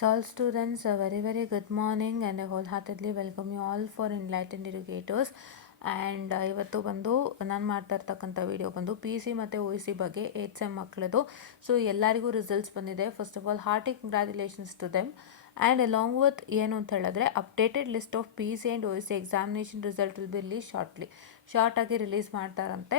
So all students, a very good morning and I wholeheartedly welcome you all for Enlightened Educators. And ಇವತ್ತು ಬಂದು ನಾನು ಮಾಡ್ತಾ ಇರ್ತಕ್ಕಂಥ video ಬಂದು ಪಿ ಸಿ ಮತ್ತು ಒ ಸಿ ಬಗ್ಗೆ 8th ಸೆಮ್ ಮಕ್ಕಳದು. ಸೊ ಎಲ್ಲರಿಗೂ ರಿಸಲ್ಟ್ಸ್ ಬಂದಿದೆ. First of all hearty congratulations to them. And along with ಏನು ಅಂತ ಹೇಳಿದ್ರೆ updated list of P C and O C examination result will be release ಶಾರ್ಟಾಗಿ release ಮಾಡ್ತಾರಂತೆ.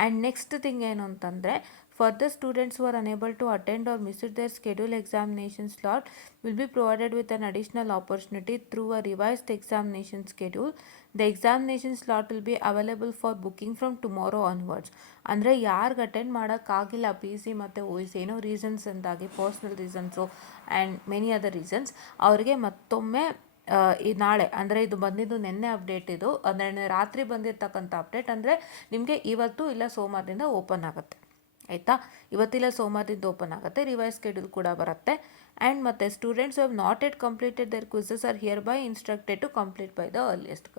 ಆ್ಯಂಡ್ ನೆಕ್ಸ್ಟ್ ಥಿಂಗ್ ಏನು ಅಂತಂದರೆ further students who are unable to attend or miss their scheduled examination slot will be provided with an additional opportunity through a revised examination schedule. The examination slot will be available for booking from tomorrow onwards. ಅಂದರೆ ಯಾರಿಗೆ attend ಮಾಡೋಕ್ಕಾಗಿಲ್ಲ P C ಮತ್ತು O C ಏನೋ reasons ಅಂದಾಗಿ personal reasons and many other reasons ಅವರಿಗೆ ಮತ್ತೊಮ್ಮೆ ಈ ನಾಳೆ ಅಂದರೆ ಇದು ಬಂದಿದ್ದು ನಿನ್ನೆ ಅಪ್ಡೇಟ್, ಇದು ಅಂದರೆ ರಾತ್ರಿ ಬಂದಿರತಕ್ಕಂಥ ಅಪ್ಡೇಟ್, ಅಂದರೆ ನಿಮಗೆ ಇವತ್ತು ಇಲ್ಲ ಸೋಮವಾರದಿಂದ ಓಪನ್ ಆಗುತ್ತೆ. ಆಯಿತಾ, ಇವತ್ತಿಲ್ಲ ಸೋಮವಾರದಿಂದ ಓಪನ್ ಆಗುತ್ತೆ. ರಿವೈಸ್ ಸ್ಕೆಡ್ಯೂಲ್ ಕೂಡ ಬರುತ್ತೆ. ಆ್ಯಂಡ್ ಮತ್ತು students have not yet completed their quizzes are hereby instructed to complete by the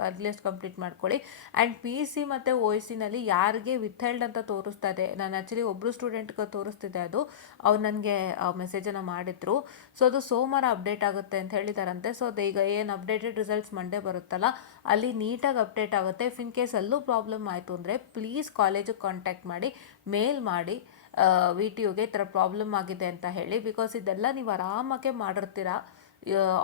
earliest complete ಮಾಡ್ಕೊಳ್ಳಿ. ಆ್ಯಂಡ್ ಪಿ ಸಿ ಮತ್ತು ಒ ಸಿನಲ್ಲಿ ಯಾರಿಗೆ ವಿಥೆಲ್ಡ್ ಅಂತ ತೋರಿಸ್ತಾ ಇದೆ, ನಾನು ಆ್ಯಕ್ಚುಲಿ ಒಬ್ಬರು ಸ್ಟೂಡೆಂಟ್ಗೆ ತೋರಿಸ್ತಿದ್ದೆ, ಅದು ಅವ್ರು ನನಗೆ ಮೆಸೇಜನ್ನು ಮಾಡಿದ್ರು. ಸೊ ಅದು ಸೋಮವಾರ ಅಪ್ಡೇಟ್ ಆಗುತ್ತೆ ಅಂತ ಹೇಳಿದಾರಂತೆ. ಸೊ ಅದು ಈಗ ಏನು ಅಪ್ಡೇಟೆಡ್ ರಿಸಲ್ಟ್ಸ್ ಮಂಡೇ ಬರುತ್ತಲ್ಲ, ಅಲ್ಲಿ ನೀಟಾಗಿ ಅಪ್ಡೇಟ್ ಆಗುತ್ತೆ. ಇಫ್ ಇನ್ ಕೇಸ್ ಅಲ್ಲೂ ಪ್ರಾಬ್ಲಮ್ ಆಯಿತು ಅಂದರೆ ಪ್ಲೀಸ್ ಕಾಲೇಜಿಗೆ ಕಾಂಟ್ಯಾಕ್ಟ್ ಮಾಡಿ, ಮೇಲ್ ಮಾಡಿ ವಿ ಟಿ ಯುಗೆ ಈ ಥರ ಪ್ರಾಬ್ಲಮ್ ಆಗಿದೆ ಅಂತ ಹೇಳಿ. ಬಿಕಾಸ್ ಇದೆಲ್ಲ ನೀವು ಆರಾಮಾಗೆ ಮಾಡಿರ್ತೀರ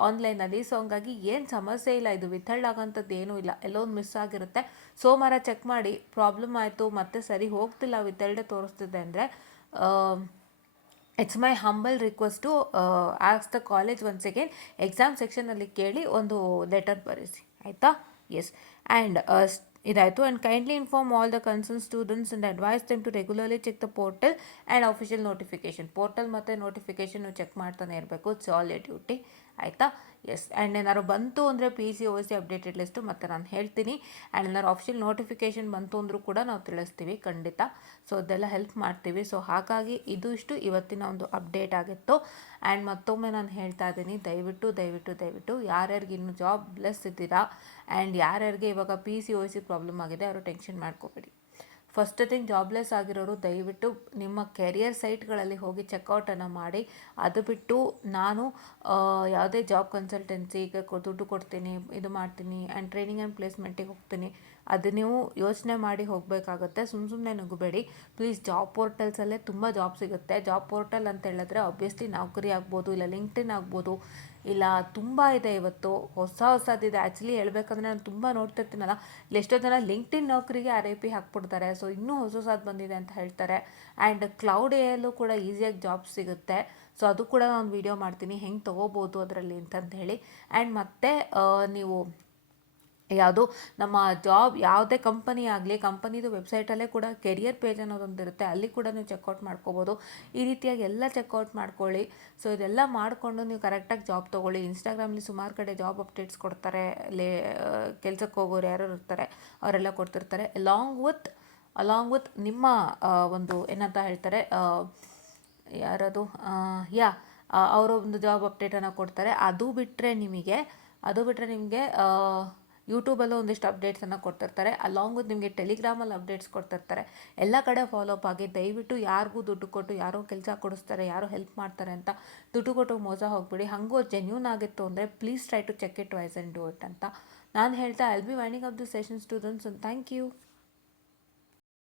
ಆನ್ಲೈನಲ್ಲಿ. ಸೊ ಹಂಗಾಗಿ ಏನು ಸಮಸ್ಯೆ ಇಲ್ಲ, ಇದು ವಿಥಲ್ಡ್ ಆಗೋಂಥದ್ದು ಏನೂ ಇಲ್ಲ, ಎಲ್ಲೋ ಒಂದು ಮಿಸ್ ಆಗಿರುತ್ತೆ. ಸೋಮವಾರ ಚೆಕ್ ಮಾಡಿ ಪ್ರಾಬ್ಲಮ್ ಆಯಿತು ಮತ್ತೆ ಸರಿ ಹೋಗ್ತಿಲ್ಲ ವಿಥಲ್ಡೇ ತೋರಿಸ್ತಿದೆ ಅಂದರೆ it's my humble request to ask the college once again, exam ಸೆಕ್ಷನಲ್ಲಿ ಕೇಳಿ ಒಂದು ಲೆಟರ್ ಬರೆಸಿ, ಆಯಿತಾ? ಎಸ್. ಆ್ಯಂಡ್ ಇದಾಯಿತು. And kindly inform all the concern students and advise them to regularly check the portal and official notification. Portal ಮತ್ತು notification check ಮಾಡ್ತಾನೆ ಇರಬೇಕು. It's all a duty, ಆಯಿತಾ? ಎಸ್. ಆ್ಯಂಡ್ ಏನಾದ್ರು ಬಂತು ಅಂದರೆ P C O C updated list ಮತ್ತೆ ನಾನು ಹೇಳ್ತೀನಿ. ಆ್ಯಂಡ್ ಏನಾದ್ರು ಅಫಿಷಿಯಲ್ ನೋಟಿಫಿಕೇಷನ್ ಬಂತು ಅಂದರೂ ಕೂಡ ನಾವು ತಿಳಿಸ್ತೀವಿ ಖಂಡಿತ. ಸೊ ಅದೆಲ್ಲ ಹೆಲ್ಪ್ ಮಾಡ್ತೀವಿ. ಸೊ ಹಾಗಾಗಿ ಇಷ್ಟು ಇವತ್ತಿನ ಒಂದು ಅಪ್ಡೇಟ್ ಆಗಿತ್ತು. ಆ್ಯಂಡ್ ಮತ್ತೊಮ್ಮೆ ನಾನು ಹೇಳ್ತಾ ಇದ್ದೀನಿ, ದಯವಿಟ್ಟು ಯಾರ್ಯಾರಿಗೆ ಇನ್ನೂ ಜಾಬ್ ಲೆಸ್ ಇದ್ದೀರಾ ಆ್ಯಂಡ್ ಯಾರ್ಯಾರಿಗೆ ಇವಾಗ P C O C problem ಆಗಿದೆ ಅವರು ಟೆನ್ಷನ್ ಮಾಡ್ಕೋಬೇಡಿ. ಫಸ್ಟ್ ಥಿಂಗ್, ಜಾಬ್ಲೆಸ್ ಆಗಿರೋರು ದಯವಿಟ್ಟು ನಿಮ್ಮ ಕೆರಿಯರ್ ಸೈಟ್ಗಳಲ್ಲಿ ಹೋಗಿ ಚೆಕ್ಔಟನ್ನು ಮಾಡಿ. ಅದು ಬಿಟ್ಟು ನಾನು ಯಾವುದೇ ಜಾಬ್ ಕನ್ಸಲ್ಟೆನ್ಸಿಗೆ ದುಡ್ಡು ಕೊಡ್ತೀನಿ, ಇದು ಮಾಡ್ತೀನಿ ಆ್ಯಂಡ್ ಟ್ರೈನಿಂಗ್ ಆ್ಯಂಡ್ ಪ್ಲೇಸ್ಮೆಂಟಿಗೆ ಹೋಗ್ತೀನಿ, ಅದು ನೀವು ಯೋಚನೆ ಮಾಡಿ ಹೋಗಬೇಕಾಗುತ್ತೆ. ಸುಮ್ಮನೆ ನುಗ್ಗಬೇಡಿ ಪ್ಲೀಸ್. ಜಾಬ್ ಪೋರ್ಟಲ್ಸಲ್ಲೇ ತುಂಬ ಜಾಬ್ ಸಿಗುತ್ತೆ. ಜಾಬ್ ಪೋರ್ಟಲ್ ಅಂತ ಹೇಳಿದ್ರೆ ಆಬ್ವಿಯಸ್ಲಿ ನೌಕರಿ ಆಗ್ಬೋದು, ಇಲ್ಲ ಲಿಂಕ್ಡ್ಇನ್ ಆಗ್ಬೋದು, ಇಲ್ಲ ತುಂಬ ಇದೆ ಇವತ್ತು ಹೊಸದಿದೆ. ಆ್ಯಕ್ಚುಲಿ ಹೇಳ್ಬೇಕಂದ್ರೆ ನಾನು ತುಂಬ ನೋಡ್ತಿರ್ತೀನಲ್ಲ, ಇಲ್ಲಿ ಎಷ್ಟೋ ಜನ ಲಿಂಕ್ಡ್ಇನ್ ನೌಕರಿಗೆ RIP ಹಾಕ್ಬಿಡ್ತಾರೆ. ಸೊ ಇನ್ನೂ ಹೊಸದು ಬಂದಿದೆ ಅಂತ ಹೇಳ್ತಾರೆ. ಆ್ಯಂಡ್ ಕ್ಲೌಡ್ ಎಯಲ್ಲೂ ಕೂಡ ಈಸಿಯಾಗಿ ಜಾಬ್ ಸಿಗುತ್ತೆ. ಸೊ ಅದು ಕೂಡ ನಾನು ವೀಡಿಯೋ ಮಾಡ್ತೀನಿ ಹೆಂಗೆ ತೊಗೋಬೋದು ಅದರಲ್ಲಿ ಅಂತಂದು ಹೇಳಿ. ಆ್ಯಂಡ್ ಮತ್ತು ನೀವು ಯಾವುದು ನಮ್ಮ ಜಾಬ್ ಯಾವುದೇ ಕಂಪನಿ ಆಗಲಿ, ಕಂಪನಿದು ವೆಬ್ಸೈಟಲ್ಲೇ ಕೂಡ ಕೆರಿಯರ್ ಪೇಜ್ ಅನ್ನೋದೊಂದು ಇರುತ್ತೆ, ಅಲ್ಲಿ ಕೂಡ ನೀವು ಚೆಕ್ಔಟ್ ಮಾಡ್ಕೋಬೋದು. ಈ ರೀತಿಯಾಗಿ ಎಲ್ಲ ಚೆಕ್ಔಟ್ ಮಾಡ್ಕೊಳ್ಳಿ. ಸೊ ಇದೆಲ್ಲ ಮಾಡಿಕೊಂಡು ನೀವು ಕರೆಕ್ಟಾಗಿ ಜಾಬ್ ತೊಗೊಳ್ಳಿ. ಇನ್ಸ್ಟಾಗ್ರಾಮಲ್ಲಿ ಸುಮಾರು ಕಡೆ ಜಾಬ್ ಅಪ್ಡೇಟ್ಸ್ ಕೊಡ್ತಾರೆ, ಕೆಲಸಕ್ಕೆ ಹೋಗೋರು ಯಾರು ಇರ್ತಾರೆ ಅವರೆಲ್ಲ ಕೊಡ್ತಿರ್ತಾರೆ. ಅಲಾಂಗ್ ವಿತ್ ನಿಮ್ಮ ಒಂದು ಏನಂತ ಹೇಳ್ತಾರೆ, ಯಾರದು ಅವರ ಒಂದು ಜಾಬ್ ಅಪ್ಡೇಟನ್ನು ಕೊಡ್ತಾರೆ. ಅದು ಬಿಟ್ಟರೆ ನಿಮಗೆ ಯೂಟ್ಯೂಬಲ್ಲೂ ಒಂದಿಷ್ಟು ಅಪ್ಡೇಟ್ಸನ್ನು ಕೊಡ್ತಿರ್ತಾರೆ. ಅಲಾಂಗ್ ವಿತ್ ನಿಮಗೆ ಟೆಲಿಗ್ರಾಮಲ್ಲಿ ಅಪ್ಡೇಟ್ಸ್ ಕೊಡ್ತಿರ್ತಾರೆ. ಎಲ್ಲ ಕಡೆ ಫಾಲೋಅಪ್ ಆಗಿ. ದಯವಿಟ್ಟು ಯಾರಿಗೂ ದುಡ್ಡು ಕೊಟ್ಟು ಯಾರೋ ಕೆಲಸ ಕೊಡಿಸ್ತಾರೆ, ಯಾರೋ ಹೆಲ್ಪ್ ಮಾಡ್ತಾರೆ ಅಂತ ದುಡ್ಡು ಕೊಟ್ಟು ಮೋಸ ಹೋಗ್ಬಿಡಿ. ಹಾಗೂ ಜೆನ್ಯೂನ್ ಆಗಿತ್ತು ಅಂದರೆ please try to check it wise and do it ಅಂತ ನಾನು ಹೇಳ್ತಾ, I will be winding up the session students. Thank you.